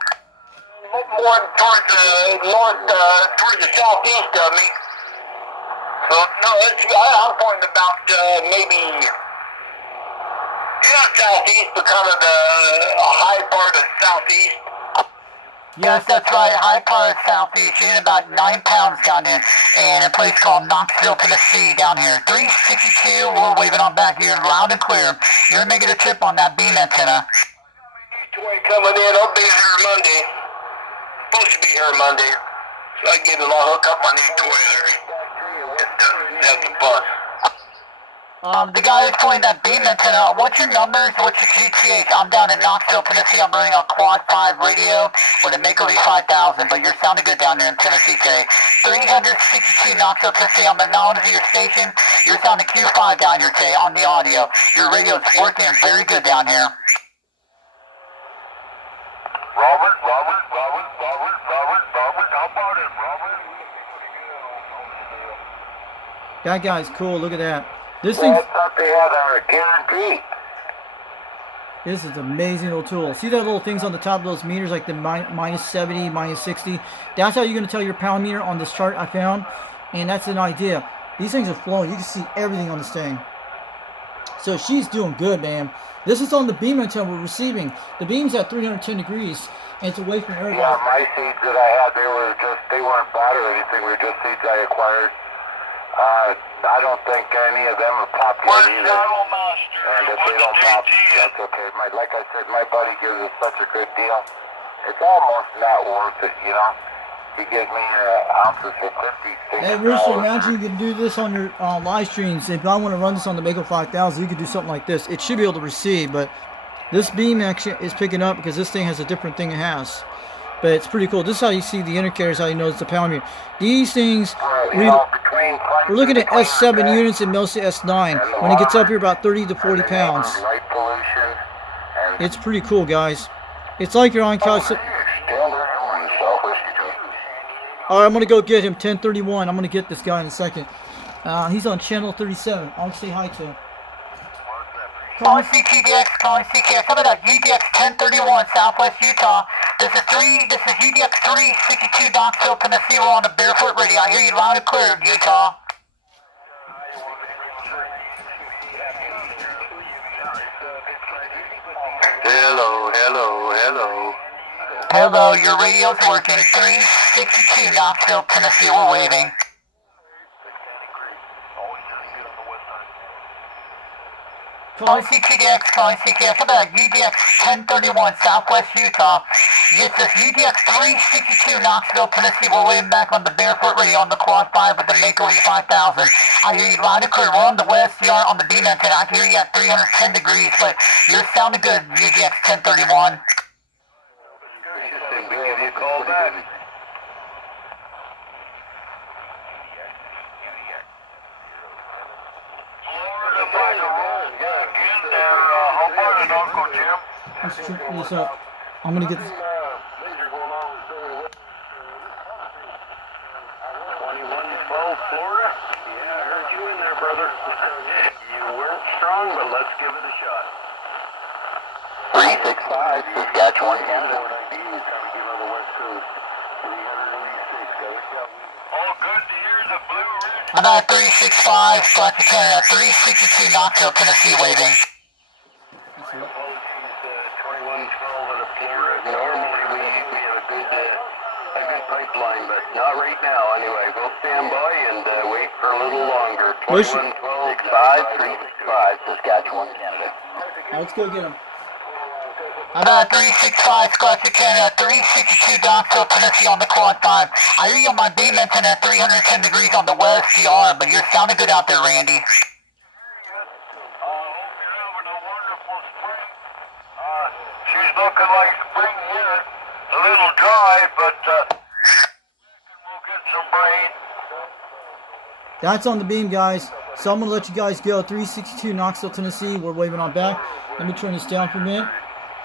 More towards the north, towards the southeast of me. So, no, I'm pointing about maybe, southeast, but kind of the high part of southeast. Yes, that's right. High part of southeast. You're in about 9 pounds down there. And a place called Knoxville, Tennessee down here. 362, we're waving on back here loud and clear. You're making a trip on that beam antenna. Coming in, I'll be here Monday. Supposed to be here Monday, so I get it all hooked up my new toilet and have some fun. The guy that's pointing that beam antenna, what's your numbers? What's your GTH? I'm down in Knoxville, Tennessee. I'm running a Quad5 radio with a Mako 5000, but you're sounding good down there in Tennessee today. 362 Knoxville, Tennessee. I'm acknowledging your station. You're sounding Q5 down here today on the audio. Your radio is working very good down here. Robert, how about it, Robert? That guy's cool. Look at that. This thing. I thought they had our guarantee. This is an amazing little tool. See that little things on the top of those meters, like the minus 70, minus 60? That's how you're going to tell your pound meter on this chart I found. And that's an idea. These things are flowing. You can see everything on this thing. So she's doing good, man. This is on the beam antenna we're receiving. The beam's at 310 degrees, and it's away from everybody. Yeah, my seeds that I had, they weren't bought or anything. They were just seeds I acquired. I don't think any of them have popped yet either. And if they don't pop, that's okay. Like I said, my buddy gives us such a good deal. It's almost not worth it, you know. He gives me ounces for 50, $60. Hey, Rooster, imagine you could do this on your live streams. If I want to run this on the Mako 5000, you could do something like this. It should be able to receive, but this beam actually is picking up because this thing has a different thing it has. But it's pretty cool. This is how you see the indicators, how you know it's the pound meter. These things... You know, between We're looking at S7 units and mostly S9. When it gets up here about 30 to 40 pounds. It's pretty cool, guys. It's like you're on couch. Alright, I'm going to go get him, 1031. I'm going to get this guy in a second. He's on channel 37. I'll say hi to him. Calling CTDX, calling CTDX. How about that UDX 1031, Southwest Utah? This is UDX 362, Knoxville, Tennessee. We're on the Barefoot Radio. I hear you loud and clear, Utah. Hello, hello, hello. Hello, your radio's working. 362, Knoxville, Tennessee. We're waving. Calling CTDX, calling CTDX. How about UDX 1031, Southwest Utah? This is UDX 362, Knoxville, Tennessee. We're waiting back on the Barefoot Radio on the Quad 5 with the Mako E5000. I hear you loud and clear. We're on the West CR on the B antenna. I hear you at 310 degrees, but you're sounding good, UDX 1031. We give you a call back. Let's check this up. I'm going to get this. 2112 Florida. Yeah, I heard you in there, brother. You weren't strong, but let's give it a shot. 365, Saskatchewan, Canada. All good to hear the Blue Ridge. I'm at 365, Scotch Canada, 362, Knoxville, Tennessee, waving. Normally we have a good pipeline, but not right now. Anyway, go stand by and wait for a little longer. 2112 365, Saskatchewan, Canada. Let's go get him. I'm at 365, Scotch Canada, 362, Knoxville, Tennessee on the Quad 5. I hear you on my beam antenna at 310 degrees on the West CR, but you're sounding good out there, Randy. She's looking like spring here. A little dry, but we'll get some rain. That's on the beam, guys. So I'm going to let you guys go. 362 Knoxville, Tennessee. We're waving on back. Let me turn this down for a minute.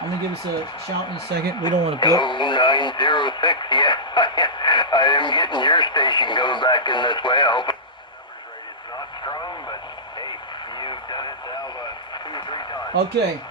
I'm going to give us a shout in a second. We don't want to blow. 0906, yeah. I am getting your station going back in this way. I hope it's not strong, but hey, you've done it now 2 or 3 times. Okay.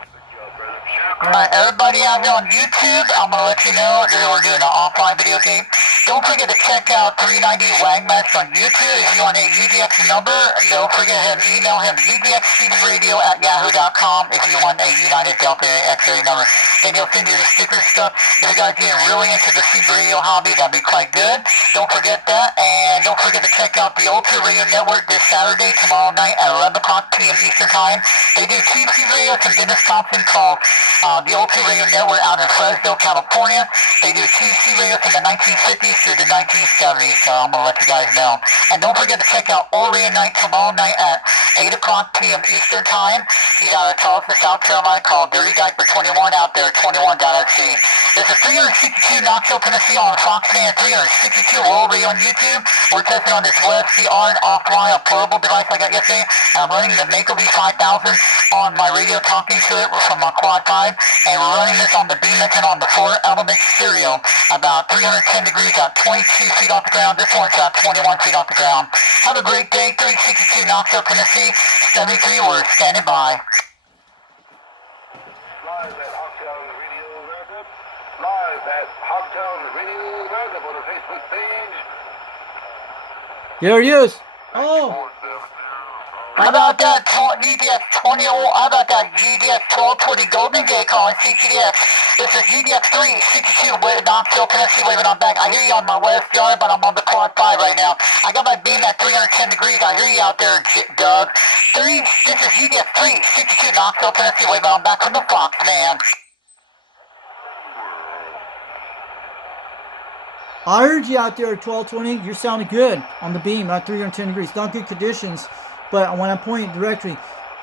Alright, everybody out here on YouTube, I'm going to let you know that we're doing an offline video game. Don't forget to check out 390 Wagmatch on YouTube. If you want a UDX number, don't forget to email him udxcbradio@yahoo.com if you want a United Delta X-ray number. And he'll send you the sticker stuff. If you guys get really into the CB radio hobby, that'd be quite good. Don't forget that. And don't forget to check out the Ultra Radio Network this Saturday, tomorrow night at 11 o'clock p.m. Eastern Time. They do 2 CB radios from Dennis Thompson called the Ultra Radio Network out in Fresno, California. They do 2 CB radios from the 1950s through the 1970s, so I'm going to let you guys know. And don't forget to check out Orion Night tomorrow night at 8 o'clock p.m. Eastern Time. He's out of Charleston, South Carolina, called Dirty Diaper 21 out there at 21.xc. This is 362 Knoxville, Tennessee on Foxman 362 World Radio on YouTube. We're testing on this West CR and offline, a portable device I got yesterday. And I'm running the Mako V5000 on my radio talking to it from my Quad 5. And we're running this on the beam antenna on the 4-element SIRIO, about 310 degrees at 22 feet off the ground. This one's at 21 feet off the ground. Have a great day. 362 Knoxville, Tennessee. 73, we're standing by. Live at Hogtown Radio Roundup. Live at Hogtown Radio Roundup on our Facebook page. There he is. Oh. How about that UDX 20? How about that UDX 1220 Golden Gate calling CTDX? This is UDX 362 with Knoxville, Tennessee, waving on back. I hear you on my West yard, but I'm on the Quad 5 right now. I got my beam at 310 degrees. I hear you out there, Doug. This is UDX 362 Knoxville, Tennessee, waving on back from the Fox, man. I heard you out there at 1220. You're sounding good on the beam at 310 degrees. Not good conditions, but when I point directly,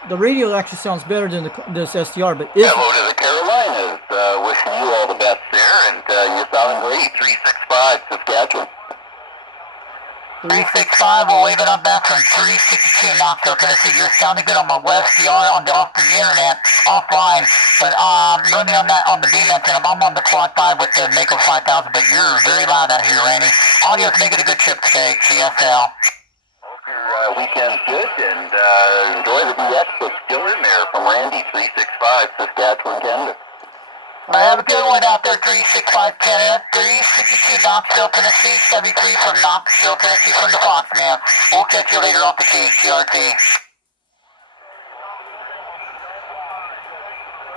the radio actually sounds better than this SDR. But Hello to the Carolinas. Wishing you all the best there, and you're sounding great. 365 Saskatchewan. 365, we're waving on back from 362 Knoxville, Tennessee. You're sounding good on my West DR on the off the internet, offline. But running on that on the beam antenna. I'm on the Quad 5 with the Mako 5000, but you're very loud out here, Randy. Audio's making a good trip today, CSL. Hope your weekend's good, and enjoy the DX that's still in there from Randy, 365, Saskatchewan, Canada. Have a good one out there, 365 Canada, 362 Knoxville, Tennessee, 73 from Knoxville, Tennessee, from the Fox, man. We'll catch you later off the CRT.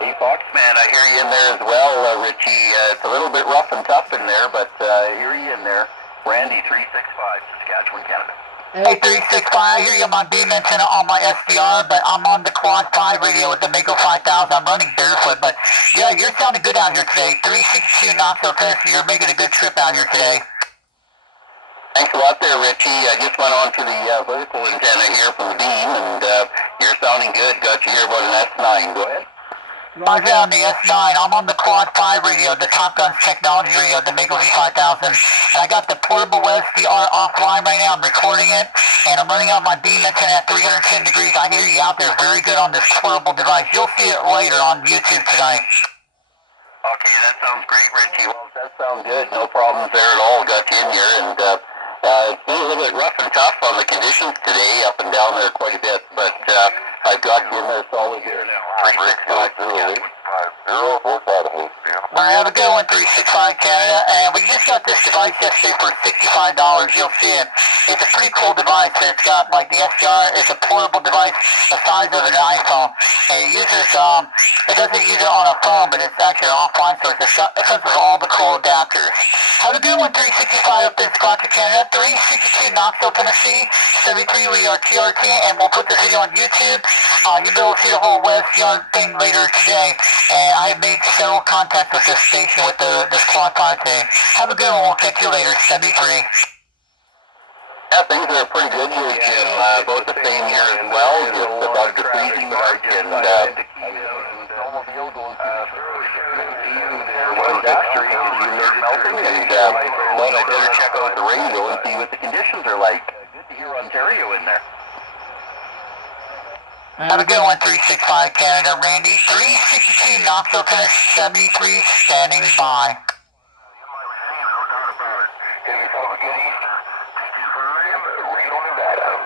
Hey, Foxman, I hear you in there as well, Richie. It's a little bit rough and tough in there, but I hear you in there. Randy, 365, Saskatchewan, Canada. Hey, 365, I hear you on my beam antenna on my SDR, but I'm on the Quad 5 radio with the Mako 5000. I'm running barefoot, but yeah, you're sounding good out here today. 362 Knoxville, Tennessee, you're making a good trip out here today. Thanks a lot there, Richie. I just went on to the vertical antenna here from the beam, and you're sounding good. Got you here about an S9. Go ahead. Roger on the S9. I'm on the Quad 5 radio, the TopGun technology radio, the Mako 5000. And I got the portable SDR offline right now. I'm recording it, and I'm running on my beam antenna at 310 degrees. I hear you out there very good on this portable device. You'll see it later on YouTube tonight. Okay, that sounds great, Richie. Well, that sounds good. No problems there at all. Got you in here, and it's been a little bit rough and tough on the conditions today, up and down there quite a bit, but I've got you in there solid here now. 365. Well, have a good one, 365 Canada, and we just got this device yesterday for $65. You'll see it. It's a pretty cool device. It's got like the SDR. It's a portable device the size of an iPhone. And it uses it doesn't use it on a phone, but it's actually an offline source. It comes with all the cool adapters. Have a good one, 365 up in Scottsdale, Canada, 362 Knoxville, Tennessee, 73 we are TRT, and we'll put the video on YouTube. You'll be able to see the whole West Yard thing later today. And I have made several contacts with this station with this Quad 5 thing. Have a good one. We'll catch you later. 73. Yeah, things are pretty good here, Jim. Both the same here as well. Just about the freezing mark, and well, I better check out the radio and see what the conditions are like. Good to hear Ontario in there. Have a good one, 365 Canada, Randy. 362 Knoxville, Tennessee, 73, standing by.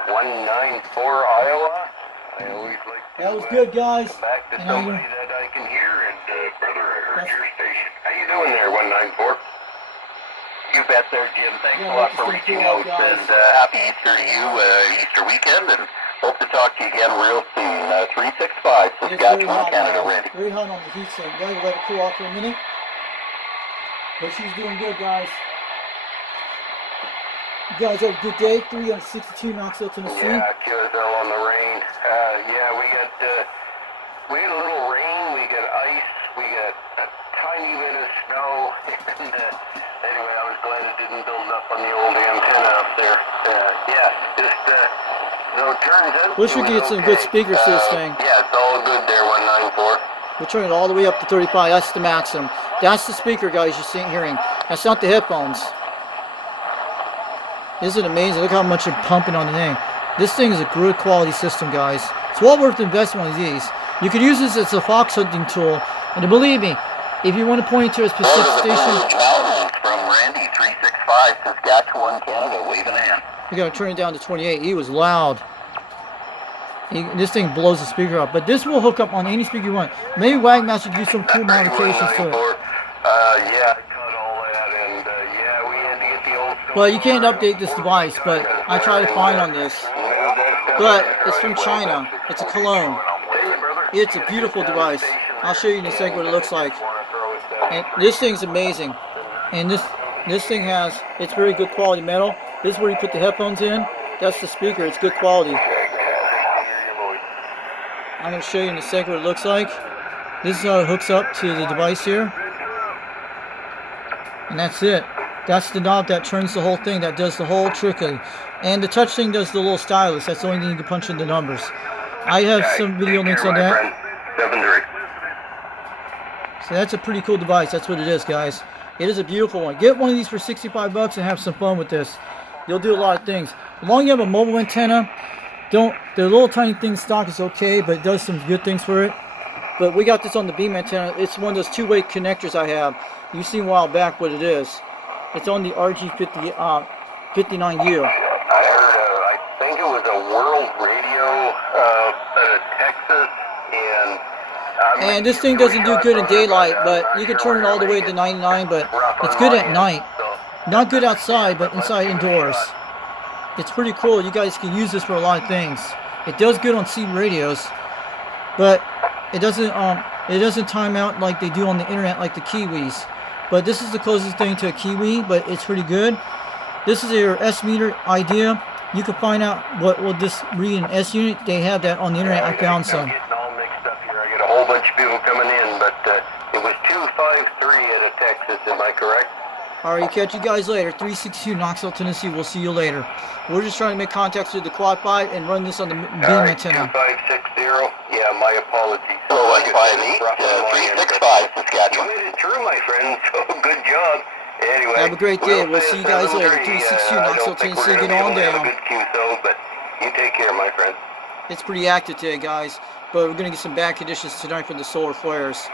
194 Iowa. I always like to, That was good, guys. Back to And somebody that I can hear, and brother, I heard your station. How you doing there, 194? You bet there, Jim. Thanks a lot for reaching out, and happy Easter to you, Easter weekend, and hope to talk to you again real soon. 365, Saskatchewan, Canada, Randy. Very hot on the heat sink. Guys, let it cool off for a minute. But she's doing good, guys. You guys have a good day. 362 Knoxville, Tennessee. Yeah, QSL on the rain. Yeah, we got a little rain, we got ice, we got a tiny bit of snow, and anyway, I was glad it didn't build up on the old antenna up there. Yeah, just, so it turns out Wish we could get some good speakers to this thing. Yeah, it's all good there, 194. We'll turn it all the way up to 35. That's the maximum. That's the speaker, guys, you're hearing. That's not the headphones. Isn't it amazing? Look how much you're pumping on the thing. This thing is a good quality system, guys. It's well worth investing in one of these. You could use this as a fox hunting tool. And believe me, if you want to point to a specific station... From Randy, 365, Saskatchewan, Canada, waving a hand. We gotta turn it down to 28. He was loud. This thing blows the speaker up. But this will hook up on any speaker you want. Maybe Wagmaster can do some cool modifications to it. Yeah, I cut all that, and yeah, we had to get the old stuff. Well, you can't update this device, but I tried to find on this. But it's from China. It's a cologne. It's a beautiful device. I'll show you in a second what it looks like. And this thing's amazing. And this thing has, it's very good quality metal. This is where you put the headphones in. That's the speaker. It's good quality. I'm going to show you in a second what it looks like. This is how it hooks up to the device here. And that's it. That's the knob that turns the whole thing. That does the whole trick. And the touch thing does the little stylus. That's the only thing you can punch in the numbers. I have some video links on that. 7-3. So that's a pretty cool device. That's what it is, guys. It is a beautiful one. Get one of these for $65 and have some fun with this. You'll do a lot of things. As long as you have a mobile antenna, the little tiny thing stock is okay, but it does some good things for it. But we got this on the beam antenna. It's one of those two-way connectors I have. You seen a while back what it is. It's on the RG59U. I heard, I think it was a World Radio out of Texas, and this thing doesn't do good in daylight, but you can turn it all the way to 99, but it's good at night. Not good outside, but inside indoors. It's pretty cool. You guys can use this for a lot of things. It does good on C radios, but it doesn't time out like they do on the internet, like the Kiwis. But this is the closest thing to a Kiwi, but it's pretty good. This is your S meter idea. You can find out what will this read in S unit. They have that on the internet. I found some. I'm getting all mixed up here. I got a whole bunch of people coming in, but it was 253 out of Texas. Am I correct? Alright, catch you guys later. 362 Knoxville, Tennessee. We'll see you later. We're just trying to make contacts with the Quad5 and run this on the beam antenna. 2560. Yeah, my apologies. 365 Saskatchewan. You made it through, my friend. So good job. Anyway, Have a great day. We'll see you guys later. 7:30, 362 Knoxville, Tennessee. Get on down. Good QSO, but you take care, my friend. It's pretty active today, guys. But we're going to get some bad conditions tonight for the solar flares.